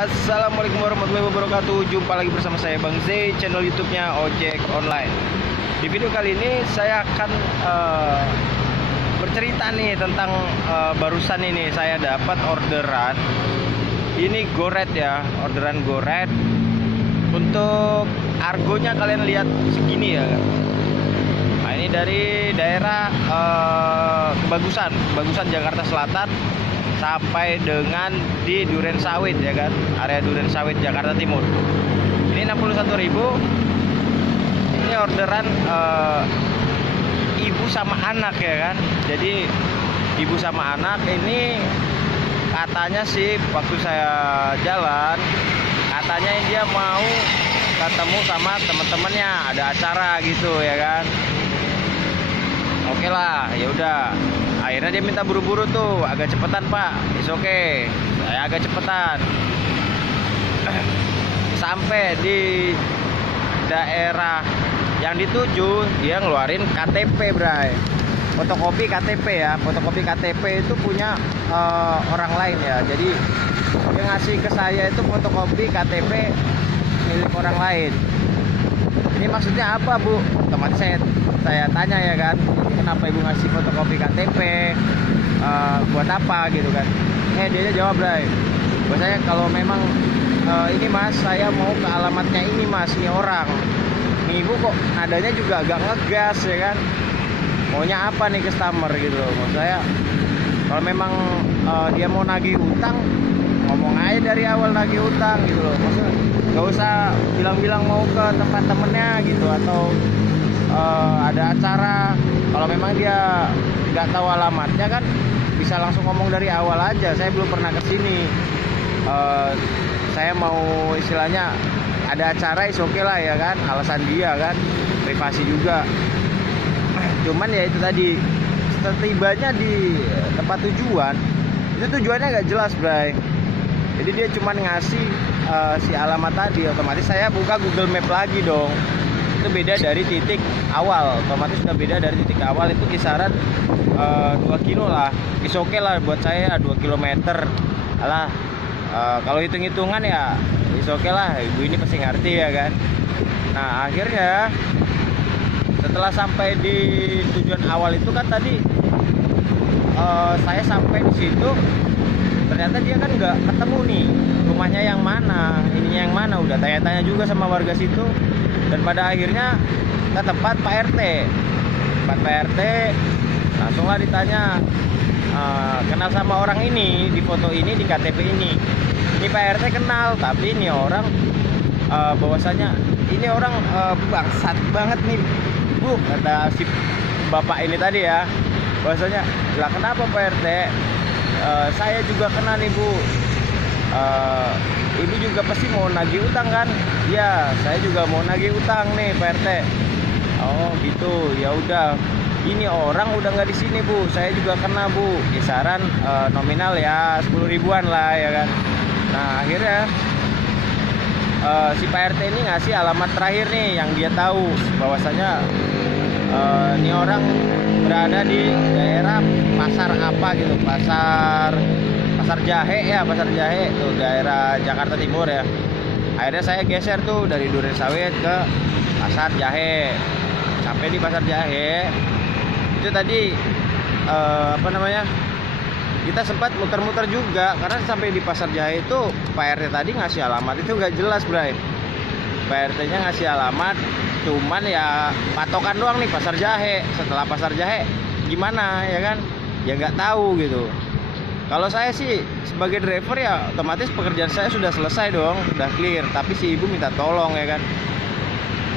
Assalamualaikum warahmatullahi wabarakatuh. Jumpa lagi bersama saya Bang Z, channel YouTube-nya Ojek Online. Di video kali ini saya akan bercerita nih tentang barusan ini saya dapat orderan. Ini goret ya, orderan goret. Untuk argonya kalian lihat segini ya. Nah, ini dari daerah Kebagusan Jakarta Selatan sampai dengan di Durensawit ya kan, area Durensawit Jakarta Timur. Ini 61.000. Ini orderan ibu sama anak ya kan. Jadi ibu sama anak ini katanya sih waktu saya jalan, katanya dia mau ketemu sama teman-temannya, ada acara gitu ya kan. Oke lah, ya udah. Akhirnya dia minta buru-buru tuh, agak cepetan Pak. Oke, saya agak cepetan. Sampai di daerah yang dituju, dia ngeluarin KTP, Bray. Fotokopi KTP ya, fotokopi KTP itu punya orang lain ya. Jadi dia ngasih ke saya itu fotokopi KTP milik orang lain. Ini maksudnya apa, Bu? Otomatis saya tanya ya kan, kenapa ibu ngasih fotokopi KTP, buat apa gitu kan. Dia jawab, Bray, buat saya kalau memang ini Mas, saya mau ke alamatnya ini Mas, ini orang. Nih ibu kok nadanya juga agak ngegas ya kan, maunya apa nih customer gitu loh. Maksud saya kalau memang dia mau nagih utang, ngomong aja dari awal nagih utang gitu loh. Maksudnya gak usah bilang-bilang mau ke tempat temennya gitu, atau ada acara. Kalau memang dia nggak tahu alamatnya kan bisa langsung ngomong dari awal aja, saya belum pernah kesini, saya mau istilahnya ada acara, oke lah ya kan, alasan dia kan, privasi juga. Cuman ya itu tadi, setibanya di tempat tujuan, itu tujuannya nggak jelas, Bray. Jadi dia cuman ngasih si alamat tadi, otomatis saya buka Google Map lagi dong. Itu beda dari titik awal, otomatis sudah beda dari titik awal, itu kisaran 2 kilo lah. Oke lah buat saya 2 kilometer. Alah, kalau hitung-hitungan ya oke lah, ibu ini pasti ngerti ya kan. Nah akhirnya setelah sampai di tujuan awal itu kan tadi saya sampai di situ, ternyata dia kan nggak ketemu nih rumahnya yang mana, ininya yang mana. Udah tanya-tanya juga sama warga situ, dan pada akhirnya ke tempat Pak RT. Tempat Pak RT langsunglah ditanya, kenal sama orang ini di foto ini, di KTP ini. Ini Pak RT kenal, tapi ini orang bahwasanya ini orang bangsat banget nih Bu, kata si bapak ini tadi ya, bahwasanya lah kenapa Pak RT, saya juga kenal nih Bu, ibu juga pasti mau nagih utang kan? Iya, saya juga mau nagih utang nih Pak RT. Oh gitu, ya udah. Ini orang udah nggak di sini Bu, saya juga kena Bu, kisaran nominal ya 10 ribuan lah ya kan. Nah akhirnya si Pak RT ini ngasih alamat terakhir nih yang dia tahu, bahwasanya ini orang berada di daerah pasar apa gitu, pasar Jahe ya, pasar Jahe tuh daerah Jakarta Timur ya. Akhirnya saya geser tuh dari Durensawit ke pasar Jahe. Sampai di pasar Jahe itu tadi kita sempat muter-muter juga, karena sampai di pasar Jahe itu Pak RT tadi ngasih alamat itu nggak jelas, Bray. Pak RT nya ngasih alamat cuman ya patokan doang nih pasar Jahe. Setelah pasar Jahe gimana ya kan, ya nggak tahu gitu. Kalau saya sih sebagai driver ya otomatis pekerjaan saya sudah selesai dong, sudah clear. Tapi si ibu minta tolong ya kan,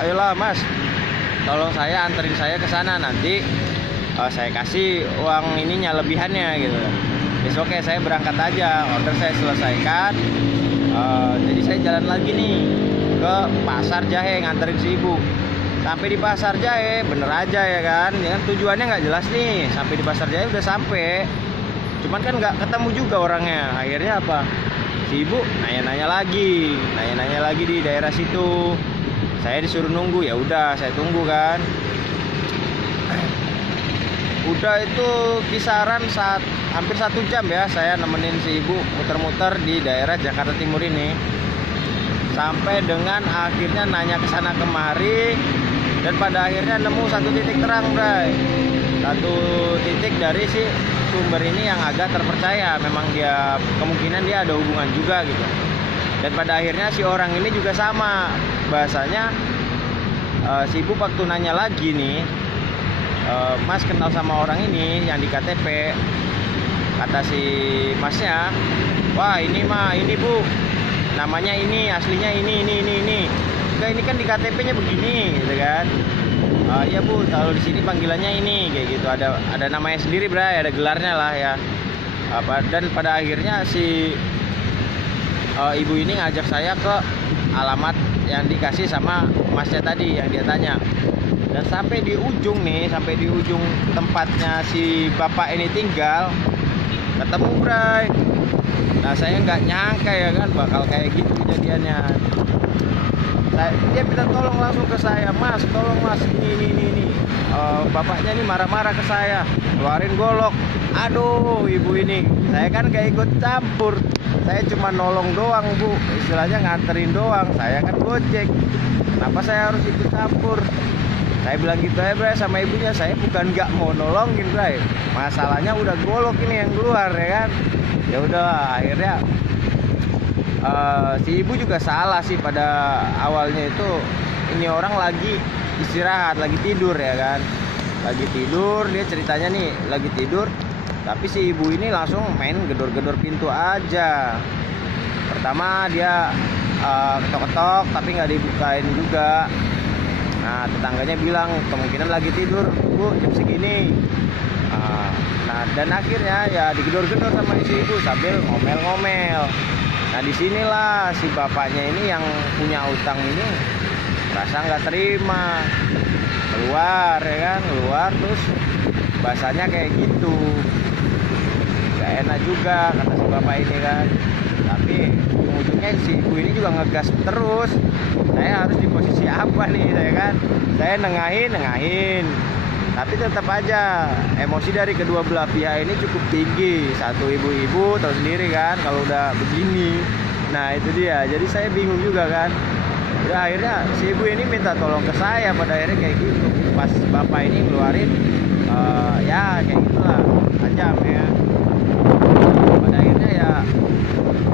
ayolah Mas, tolong saya, anterin saya ke sana, nanti saya kasih uang ininya, lebihannya gitu. Oke, saya berangkat aja, order saya selesaikan. Jadi saya jalan lagi nih ke pasar Jahe nganterin si ibu. Sampai di pasar Jahe bener aja ya kan, tujuannya nggak jelas nih. Sampai di pasar Jahe udah sampai, cuman kan nggak ketemu juga orangnya. Akhirnya apa, si ibu nanya-nanya lagi di daerah situ. Saya disuruh nunggu, ya udah saya tunggu kan. Udah itu kisaran saat hampir 1 jam ya saya nemenin si ibu muter-muter di daerah Jakarta Timur ini, sampai dengan akhirnya nanya ke sana kemari, dan pada akhirnya nemu satu titik terang, Bray. Satu titik dari si sumber ini yang agak terpercaya, memang dia kemungkinan dia ada hubungan juga gitu. Dan pada akhirnya si orang ini juga sama bahasanya. Si ibu waktu nanya lagi nih, Mas kenal sama orang ini yang di KTP, kata si masnya, wah ini mah ini bu, namanya ini, aslinya ini. Enggak, ini kan di KTP-nya begini, gitu kan? Iya bu, kalau di sini panggilannya ini, kayak gitu. Ada namanya sendiri, Bray, ada gelarnya lah ya. Dan pada akhirnya si ibu ini ngajak saya ke alamat yang dikasih sama masnya tadi yang dia tanya. Dan sampai di ujung tempatnya si bapak ini tinggal, ketemu, Bray. Nah saya nggak nyangka ya kan bakal kayak gitu kejadiannya. Dia minta tolong langsung ke saya, Mas, tolong Mas, ini. Bapaknya ini marah-marah ke saya, keluarin golok. Aduh, ibu ini, saya kan gak ikut campur, saya cuma nolong doang bu, istilahnya nganterin doang, saya kan gojek, kenapa saya harus ikut campur? Saya bilang gitu aja, Bray, sama ibunya, saya bukan gak mau nolongin, Bray, masalahnya udah golok ini yang keluar ya kan. Ya udah, akhirnya si ibu juga salah sih pada awalnya itu. Ini orang lagi istirahat, lagi tidur ya kan, lagi tidur, dia ceritanya nih lagi tidur, tapi si ibu ini langsung main gedor-gedor pintu aja. Pertama dia ketok-ketok tapi nggak dibukain juga. Nah tetangganya bilang kemungkinan lagi tidur bu jam segini. Nah dan akhirnya ya digedor-gedor sama si ibu sambil ngomel-ngomel. Nah disinilah si bapaknya ini yang punya utang ini rasa nggak terima, keluar ya kan, keluar terus bahasanya kayak gitu, nggak enak juga kata si bapak ini kan. Tapi ujungnya si ibu ini juga ngegas terus. Saya harus di posisi apa nih saya kan, saya nengahin, tapi tetap aja emosi dari kedua belah pihak ini cukup tinggi. Satu ibu-ibu tahu sendiri kan kalau udah begini. Nah itu dia, jadi saya bingung juga kan. Udah akhirnya si ibu ini minta tolong ke saya, pada akhirnya kayak gitu. Pas bapak ini ngeluarin ya kayak gitulah, tajam ya. Pada akhirnya ya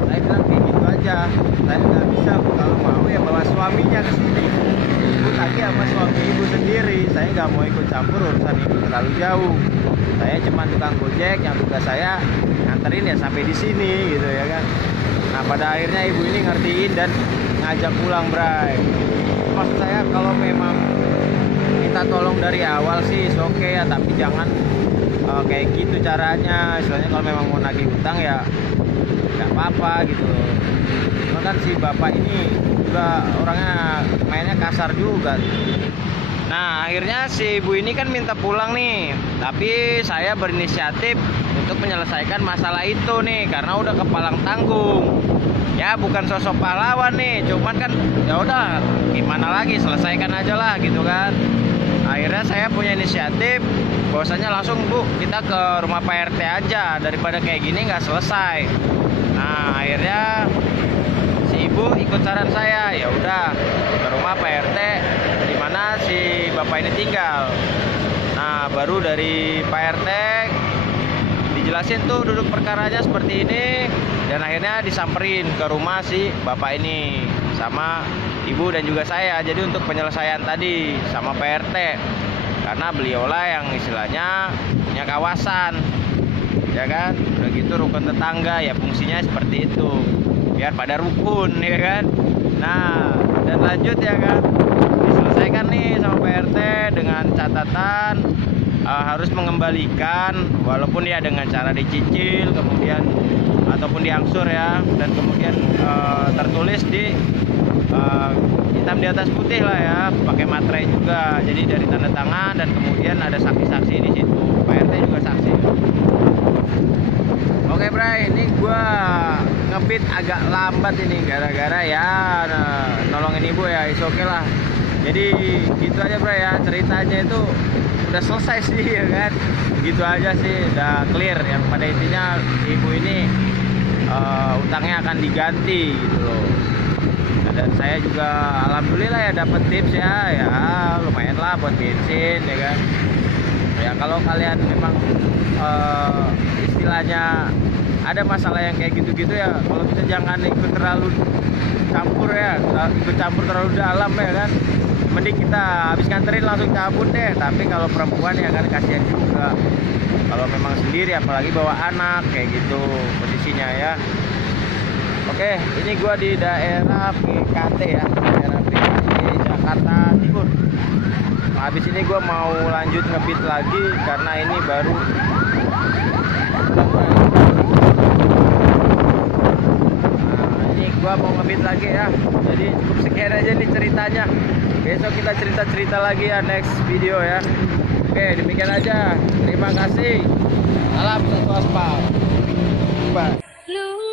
saya bilang kayak gitu aja, saya nggak bisa, kalau mau ya bawa suaminya ke sini. Ibu tadi sama suami ibu sendiri, saya nggak mau ikut campur urusan ibu terlalu jauh. Saya cuma tukang gojek yang tugas saya nganterin ya sampai di sini gitu ya kan. Nah pada akhirnya ibu ini ngertiin dan ngajak pulang, Bray. Maksud saya kalau memang minta tolong dari awal sih oke ya, tapi jangan kayak gitu caranya. Istilahnya kalau memang mau nagih utang ya nggak apa-apa gitu. Cuma kan si bapak ini juga orangnya mainnya kasar juga. Nah akhirnya si ibu ini kan minta pulang nih, tapi saya berinisiatif untuk menyelesaikan masalah itu nih karena udah kepalang tanggung. Ya bukan sosok pahlawan nih, cuman kan ya udah gimana lagi, selesaikan aja lah gitu kan. Akhirnya saya punya inisiatif bahwasanya langsung bu kita ke rumah Pak RT aja daripada kayak gini nggak selesai. Nah akhirnya si ibu ikut saran saya, ya udah ke rumah Pak RT di mana si bapak ini tinggal. Nah baru dari Pak RT dijelasin tuh duduk perkaranya seperti ini, dan akhirnya disamperin ke rumah si bapak ini sama ibu dan juga saya. Jadi untuk penyelesaian tadi sama Pak RT, karena beliaulah yang istilahnya punya kawasan ya kan. Udah gitu rukun tetangga ya, fungsinya seperti itu biar pada rukun ya kan. Nah dan lanjut ya kan, diselesaikan nih sama Pak RT dengan catatan harus mengembalikan walaupun ya dengan cara dicicil kemudian ataupun diangsur ya, dan kemudian tertulis di hitam di atas putih lah ya, pakai materai juga. Jadi dari tanda tangan dan kemudian ada saksi-saksi di situ. Pak RT juga saksi. Oke Bray, ini gua ngebit agak lambat ini gara-gara ya nolongin ibu ya, is oke lah. Jadi gitu aja bro ya, ceritanya itu udah selesai sih ya kan, gitu aja sih, udah clear. Yang pada intinya ibu ini utangnya akan diganti gitu loh. Dan saya juga alhamdulillah ya dapat tips ya, lumayan lah buat bensin ya kan. Ya kalau kalian memang istilahnya ada masalah yang kayak gitu-gitu ya, kalau bisa jangan ikut terlalu campur ya, ikut campur terlalu dalam ya kan. Mending kita habis nganterin langsung cabut deh. Tapi kalau perempuan ya kan kasihan juga kalau memang sendiri, apalagi bawa anak kayak gitu posisinya ya. Oke, ini gua di daerah PKT ya, daerah PKT Jakarta Timur. Nah, habis ini gua mau lanjut ngebit lagi karena ini baru gua mau ngebit lagi ya. Jadi cukup sekian aja nih ceritanya. Besok kita cerita-cerita lagi ya, next video ya. Oke, demikian aja. Terima kasih. Salam satu aspal. Bye.